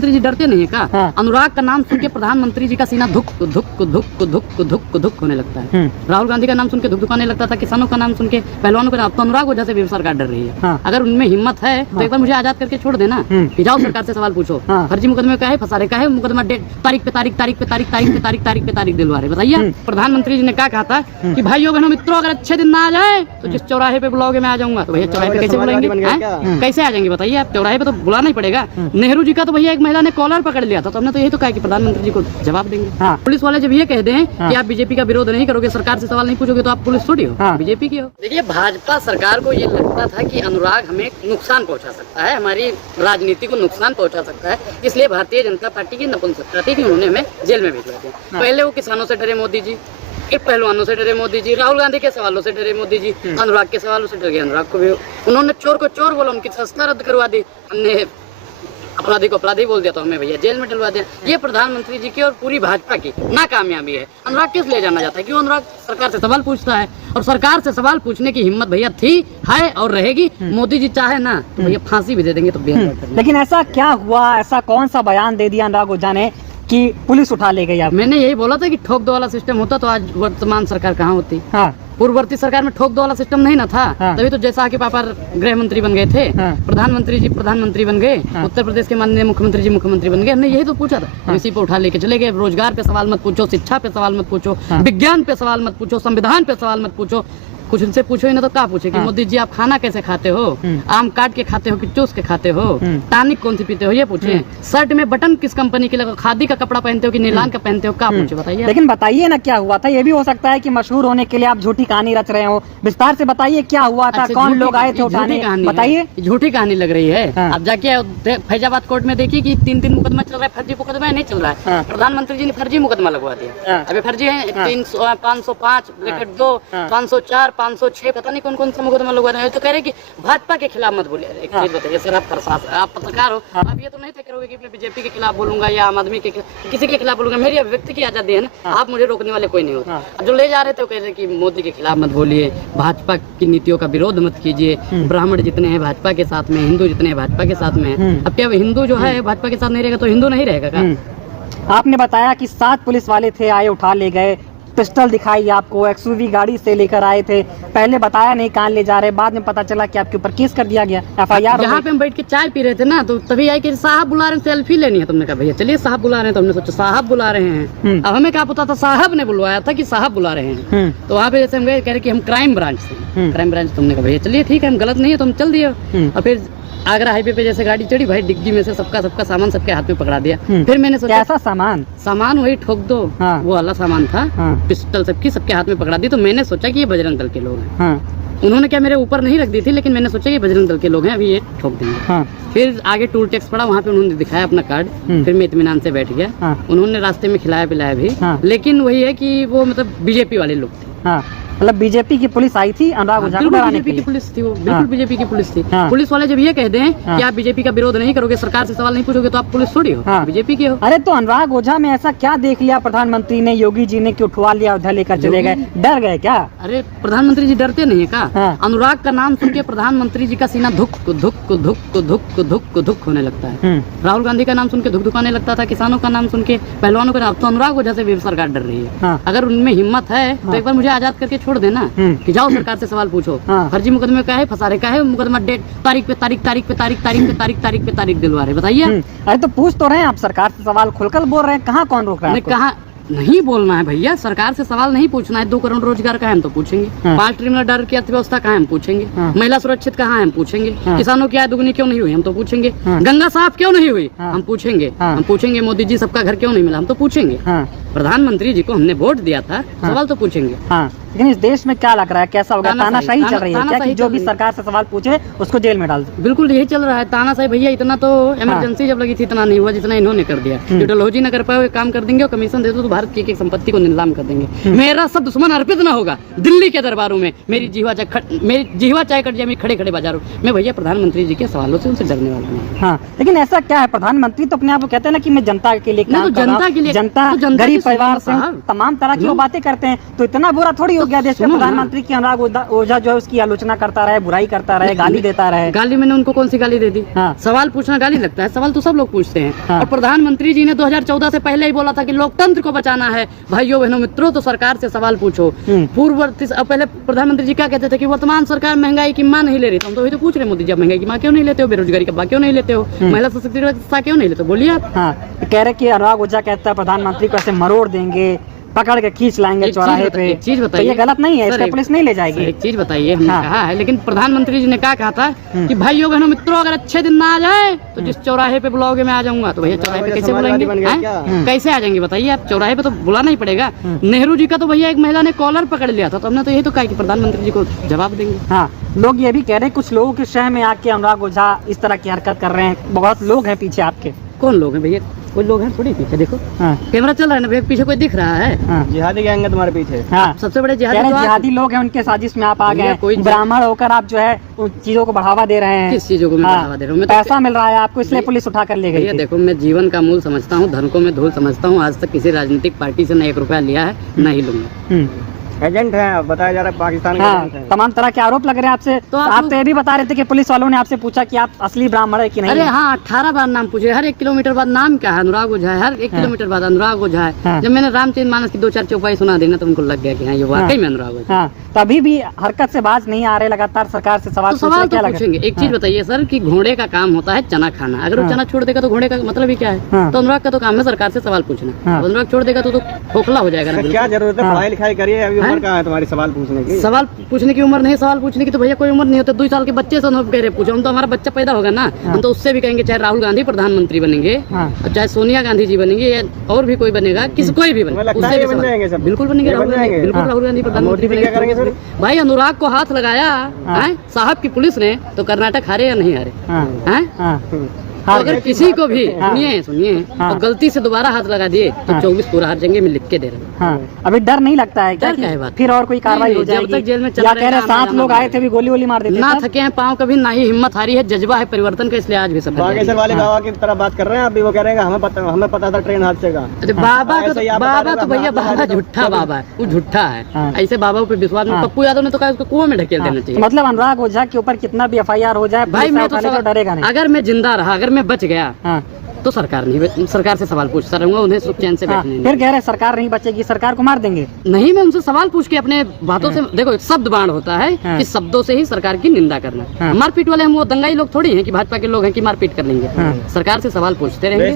प्रधानमंत्री जी डरते नहीं है क्या? अनुराग का नाम सुन के प्रधानमंत्री जी का सीना धुक धुक धुक धुक धुक धुक होने लगता है। राहुल गांधी का नाम सुन के धुक धुकाने लगता था, किसानों का नाम सुन के, पहलवानों का नाम। तो अनुराग वजह से भी सरकार डर रही है। अगर उनमें हिम्मत है तो एक बार मुझे आजाद करके छोड़ देना, कि जाओ सरकार से सवाल पूछो। फर्जी मुकदमे का है, फंसा रहे का है, मुकदमा तारीख पे तारीख तारीख पे तारीख तारीख पे तारीख तारीख पे तारीख दिलवा रहे। बताइए प्रधानमंत्री जी ने क्या कहा था कि भाइयों बहनों मित्रों अगर अच्छे दिन ना आ जाए तो जिस चौराहे पे बुलाओगे मैं आ जाऊंगा। तो भैया चौराहे पे कैसे बुलाएंगे, कैसे आ जाएंगे बताइए? आप चौराहे पे तो बुलाना ही पड़ेगा। नेहरू जी का तो भैया एक महिला ने कॉलर पकड़ लिया था, तो हमने तो यही तो कहा कि प्रधानमंत्री जी को जवाब देंगे। पुलिस वाले जब ये कह दें कि आप बीजेपी का विरोध नहीं करोगे, सरकार से सवाल नहीं पूछोगे, तो आप पुलिस थोड़ी हो, बीजेपी की हो। देखिए भाजपा सरकार को ये लगता था कि अनुराग हमें नुकसान पहुंचा सकता है, हमारी राजनीति को नुकसान पहुंचा सकता है, इसलिए भारतीय जनता पार्टी की नपुंसकता थी कि उन्होंने हमें जेल में भिजवा दिया। पहले वो किसानों से डरे मोदी जी, एक पहलवानों से डरे मोदी जी, राहुल गांधी के सवालों से डरे मोदी जी, अनुराग के सवालों से डर गए, अनुराग को भी उन्होंने चोर को चोर बोला, उनकी संस्था रद्द करवा दी, हमने अपराधी को अपराधी बोल दिया तो हमें भैया जेल में डलवा दिया। ये प्रधानमंत्री जी की और पूरी भाजपा की नाकामयाबी है। अनुराग किस लिए जाना जाता है? क्यों अनुराग सरकार से सवाल पूछता है, और सरकार से सवाल पूछने की हिम्मत भैया थी, है और रहेगी। मोदी जी चाहे ना तो भैया फांसी भी दे देंगे तो। लेकिन ऐसा क्या हुआ, ऐसा कौन सा बयान दे दिया अनुराग ओझा ने कि पुलिस उठा ले गई? आप मैंने यही बोला था कि ठोक दो वाला सिस्टम होता तो आज वर्तमान सरकार कहाँ होती। पूर्ववर्ती सरकार में ठोक दो वाला सिस्टम नहीं ना था, तभी तो जैसा कि पापा गृह मंत्री बन गए थे, प्रधानमंत्री जी प्रधानमंत्री बन गए, उत्तर प्रदेश के माननीय मुख्यमंत्री जी मुख्यमंत्री बन गए। हमने यही तो पूछा था, इसी पे उठा लेके चले गए। रोजगार पे सवाल मत पूछो, शिक्षा पे सवाल मत पूछो, विज्ञान पे सवाल मत पूछो, संविधान पे सवाल मत पूछो, कुछ उनसे पूछो ही ना तो क्या पूछे कि मोदी जी आप खाना कैसे खाते हो, आम काट के खाते हो कि चूस के खाते हो, टॉनिक कौन सी पीते हो, ये पूछे। शर्ट में बटन किस कंपनी के लगा, खादी का कपड़ा पहनते हो कि नीलान का पहनते हो, क्या पूछे बताइए। लेकिन बताइए ना क्या हुआ था? ये भी हो सकता है कि मशहूर होने के लिए आप झूठी कहानी रच रहे हो, विस्तार से बताइए क्या हुआ था, कौन लोग आए थे उठाने, बताइए। झूठी कहानी लग रही है। आप जाके फैजाबाद कोर्ट में देखिए कि 3 मुकदमा चल रहा है, फर्जी मुकदमा नहीं चल रहा है। प्रधानमंत्री जी ने फर्जी मुकदमा लगवा दिया, अभी फर्जी है 505/2, 504, 506, पता नहीं कौन कौन सा मुकदमा लगवा रहे हैं। तो कह रहे कि भाजपा के खिलाफ मत बोलिए। एक चीज बताइए सर, आप प्रशासन, आप पत्रकार हो, आप ये तो नहीं तय करोगे कि मैं बीजेपी के खिलाफ बोलूंगा या आम आदमी के किसी के खिलाफ बोलूंगा। मेरी अभिव्यक्ति की आजादी है ना, आप मुझे रोकने वाले कोई नहीं होता। जो ले जा रहे थे वो कह रहे कि मोदी के खिलाफ मत बोलिए, भाजपा की नीतियों का विरोध मत कीजिए, ब्राह्मण जितने हैं भाजपा के साथ में, हिंदू जितने हैं भाजपा के साथ में। अब क्या हिंदू जो है भाजपा के साथ नहीं रहेगा तो हिंदू नहीं रहेगा क्या? आपने बताया कि 7 पुलिस वाले थे, आए उठा ले गए, पिस्टल दिखाई आपको, एक्सयूवी गाड़ी से लेकर आए थे, पहले बताया नहीं कहाँ ले जा रहे, बाद में पता चला कि आपके ऊपर केस कर दिया गया, FIR। यहाँ पे हम बैठ के चाय पी रहे थे ना, तो तभी आई कि साहब बुला रहे हैं, सेल्फी लेनी है। तुमने कहा भैया चलिए साहब बुला रहे हैं, तो हमने सोचा साहब बुला रहे हैं। अब हमें क्या पता था साहब ने बुलवाया था कि साहब बुला रहे हैं। तो वहाँ पे जैसे हम गए, कह रहे कि हम क्राइम ब्रांच से, क्राइम ब्रांच। तुमने कहा भैया चलिए ठीक है, हम गलत नहीं है तो हम चल दिए। और फिर आगरा हाईवे पे जैसे गाड़ी चढ़ी, भाई डिग्गी में से सबका सामान सबके हाथ में पकड़ा दिया। फिर मैंने सोचा कैसा सामान वही ठोक दो, वो वाला सामान था, पिस्टल सबके हाथ में पकड़ा दी। तो मैंने सोचा कि ये बजरंग दल के लोग हैं। उन्होंने क्या मेरे ऊपर नहीं रख दी थी, लेकिन मैंने सोचा ये बजरंग दल के लोग हैं, अभी ये ठोक देंगे। फिर आगे टोल टैक्स पड़ा, वहाँ पे उन्होंने दिखाया अपना कार्ड, फिर मैं इत्मीनान से बैठ गया। उन्होंने रास्ते में खिलाया पिलाया भी, लेकिन वही है कि वो मतलब बीजेपी वाले लोग थे। मतलब बीजेपी की पुलिस आई थी अनुराग ओझा को डराने के लिए। बीजेपी की पुलिस थी वो, बिल्कुल बीजेपी की पुलिस थी। पुलिस वाले जब ये कह दें कि आप बीजेपी का विरोध नहीं करोगे, सरकार से सवाल नहीं पूछोगे, तो आप पुलिस थोड़ी हो, बीजेपी की हो। अरे तो अनुराग ओझा में ऐसा क्या देख लिया प्रधानमंत्री ने, योगी जी ने, कि उठवा लिया, उधर लेकर चले गए? डर गए क्या? अरे प्रधानमंत्री जी डरते नहीं है क्या? अनुराग का नाम सुन के प्रधानमंत्री जी का सीना धुक धुक धुक धुक धुक धुक होने लगता है। राहुल गांधी का नाम सुन के धुक धुकाने लगता था, किसानों का नाम सुन के, पहलवानों का नाम। तो अनुराग ओझा से भी सरकार डर रही है। अगर उनमें हिम्मत है तो एक बार मुझे आजाद करके छोड़ देना, कि जाओ सरकार से सवाल पूछो। फर्जी मुकदमे का है, फंसा रहे का है, मुकदमा तारीख पे तारीख तारीख पे तारीख तारीख पे तारीख तारीख पे तारीख दिलवा रहे। बताइए। अरे तो पूछ तो रहे हैं आप, सरकार से सवाल खुलकर बोल रहे हैं, कहाँ कौन रोक रहा है? कहाँ नहीं बोलना है भैया, सरकार से सवाल नहीं पूछना है। 2 करोड़ रोजगार का है हम तो पूछेंगे, 5 ट्रिलियन डॉलर की अर्थव्यवस्था कहाँ है हम पूछेंगे, महिला सुरक्षित कहाँ है हम पूछेंगे, किसानों की आय दुगनी क्यों नहीं हुई हम तो पूछेंगे, गंगा साफ क्यों नहीं हुई हम पूछेंगे, मोदी जी सबका घर क्यों नहीं मिला हम तो पूछेंगे, प्रधानमंत्री जी को हमने वोट दिया था, सवाल तो पूछेंगे। लेकिन इस देश में क्या लग रहा है, कैसा होगा? तानाशाही चल रही है क्या कि जो भी सरकार से सवाल पूछे उसको जेल में डाल दो? बिल्कुल यही चल रहा है तानाशाही भैया। इतना तो इमरजेंसी जब लगी थी इतना नहीं हुआ जितना इन्होंने कर दिया। जो डलहौजी न कर पाए काम कर देंगे और कमीशन दे दो तो भारत की एक संपत्ति को नीलाम कर देंगे। मेरा सब दुश्मन अर्पित न होगा दिल्ली के दरबारों में, मेरी जीवा चाहे कट जाए मेरी खड़े खड़े बाजारों में। भैया प्रधानमंत्री जी के सवालों से उनसे डरने वाला नहीं। हाँ, लेकिन ऐसा क्या है, प्रधानमंत्री तो अपने आप को कहते हैं ना कि मैं जनता के लिए काम कर रहा हूं, जनता गरीब परिवार से तमाम तरह की वो बातें करते हैं, तो इतना बुरा थोड़ी हो गया देश के प्रधानमंत्री की अनुराग ओझा जो है उसकी आलोचना करता रहे, बुराई करता रहे, गाली देता रहे। गाली मैंने उनको कौन सी गाली दे दी? हाँ। सवाल पूछना गाली लगता है? सवाल तो सब लोग पूछते हैं। हाँ। और प्रधानमंत्री जी ने 2014 से पहले ही बोला था कि लोकतंत्र को बचाना है, भाइयों बहनों मित्रों, तो सरकार से सवाल पूछो। पूर्ववर्ती पहले प्रधानमंत्री जी क्या कहते थे कि वर्तमान सरकार महंगाई की मां नहीं ले रही, तो हम तो वही तो पूछ रहे मोदी जी, महंगाई की मां क्यों नहीं लेते हो, बेरोजगारी की मां क्यों नहीं लेते हो, महिला सशक्तिकरण क्यों नहीं लेते, बोलिए आप। हाँ, कह रहे कि अनुराग ओझा कहता है प्रधानमंत्री को ऐसे मरोड़ देंगे, पकड़ के खींच लाएंगे चौराहे पे। एक चीज बताइए, तो ये गलत नहीं है, इसका पुलिस नहीं ले जाएगी। एक चीज बताइए, हमने कहा है, लेकिन प्रधानमंत्री जी ने क्या कहा था कि भाइयों बहनों मित्रों अगर अच्छे दिन ना आ जाए तो जिस चौराहे पे बुलाओगे मैं आ जाऊंगा। तो भैया चौराहे पे कैसे बुलाएंगे, कैसे आ जाएंगे बताइए आप? चौराहे पे तो बुलाना ही पड़ेगा। नेहरू जी का तो भैया एक महिला ने कॉलर पकड़ लिया था, तो हमने तो यही तो कहा कि प्रधानमंत्री जी को जवाब देंगे। हाँ, लोग ये भी कह रहे हैं कुछ लोगों के शहर में आके अनुराग ओझा इस तरह की हरकत कर रहे हैं, बहुत लोग हैं पीछे आपके। कौन लोग हैं भैया? कोई लोग हैं थोड़ी पीछे, देखो कैमरा चल रहा है ना भैया, पीछे कोई दिख रहा है? जिहादी गैंग है तुम्हारे पीछे। हाँ, सबसे बड़े जिहादी लोग हैं, उनके साजिश में आप आ गए। ब्राह्मण होकर आप जो है उन चीजों को बढ़ावा दे रहे हैं। किस चीजों को मैं बढ़ावा दे रहा हूँ? पैसा मिल रहा है आपको, इसलिए पुलिस उठा कर ले गई। देखो, मैं जीवन का मूल समझता हूँ, धन को मैं धूल समझता हूँ। आज तक किसी राजनीतिक पार्टी से न 1 रुपया लिया है, नहीं लूंगा। एजेंट है बताया जा रहा है पाकिस्तान के। हाँ, तमाम तरह के आरोप लग रहे हैं आपसे। तो आप तो ये भी बता रहे थे कि पुलिस वालों ने आपसे पूछा कि आप असली ब्राह्मण है कि नहीं? अरे हाँ, 18 बार नाम पूछे, हर 1 किलोमीटर बाद नाम क्या है, अनुराग ओझा है, हर 1 किलोमीटर बाद अनुराग ओझा है। जब मैंने रामचरितमानस की 2-4 चौपाई सुना दी ना, तो उनको लग गया कि हाँ ये वाकई में अनुराग ओझा। हाँ, तभी भी हरकत से बाज नहीं आ रहे, लगातार सरकार से सवाल पूछेंगे। एक चीज बताइए सर, कि घोड़े का काम होता है चना खाना, अगर वो चना छोड़ देगा तो घोड़े का मतलब ही क्या है? तो अनुराग का तो काम है सरकार से सवाल पूछना। अनुराग छोड़ देगा तो खोखला हो जाएगा। क्या जरूरत है, पढ़ाई लिखाई करिए, अभी उम्र कहाँ है तुम्हारी सवाल पूछने की? सवाल पूछने की उम्र नहीं, सवाल पूछने की तो भैया कोई उम्र नहीं होती। 2 साल के बच्चे से हम कह रहे पूछो, हम तो हमारा बच्चा पैदा होगा ना, हम तो उससे भी कहेंगे चाहे राहुल गांधी प्रधानमंत्री बनेंगे, और चाहे सोनिया गांधी जी बनेंगे, या और भी कोई बनेगा, कोई भी बनेगा, उससे भी बिल्कुल बनेंगे। बिल्कुल राहुल गांधी प्रधानमंत्री बनेंगे। भाई अनुराग को हाथ लगाया साहब की पुलिस ने, तो कर्नाटक हारे या नहीं हारे? तो अगर किसी को भी सुनिए और गलती से दोबारा हाथ लगा दिए तो 24 पूरा हार जाएंगे, मैं लिख के दे रहा हूँ। अभी डर नहीं लगता है क्या कि फिर और कोई कार्रवाई हो जाएगी? जब तक जेल में या कह रहे 7 लोग आए थे भी गोली मार देते ना थके हैं पाँव कभी, ना ही हिम्मत हारी है, जज्बा है परिवर्तन का, इसलिए आज भी सब बागेश्वर वाले बाबा की तरह बात कर रहे हैं अभी। वो कह रहे हैं हमें पता था ट्रेन हादसे का। बाबा तो भैया बाबा झूठा बाबा है, वो झूठा है। ऐसे बाबा पे विश्वास में पप्पू यादव ने तो कहा उसको कुआं में ढकेल देना चाहिए। मतलब अनुराग ओझा के ऊपर कितना भी FIR हो जाए भाई, मैं तो डरेगा नहीं। अगर मैं जिंदा रहा, अगर मैं बच गया तो सरकार से सवाल पूछता रहूंगा, उन्हें सुख चैन से बैठने। फिर कह रहे सरकार नहीं बचेगी, सरकार को मार देंगे। नहीं, मैं उनसे सवाल पूछ के अपने बातों से, देखो शब्द बाण होता है कि शब्दों से ही सरकार की निंदा करना। मारपीट वाले हम वो दंगाई लोग थोड़ी हैं कि भाजपा के लोग हैं कि मारपीट कर लेंगे। सरकार से सवाल पूछते रहेंगे।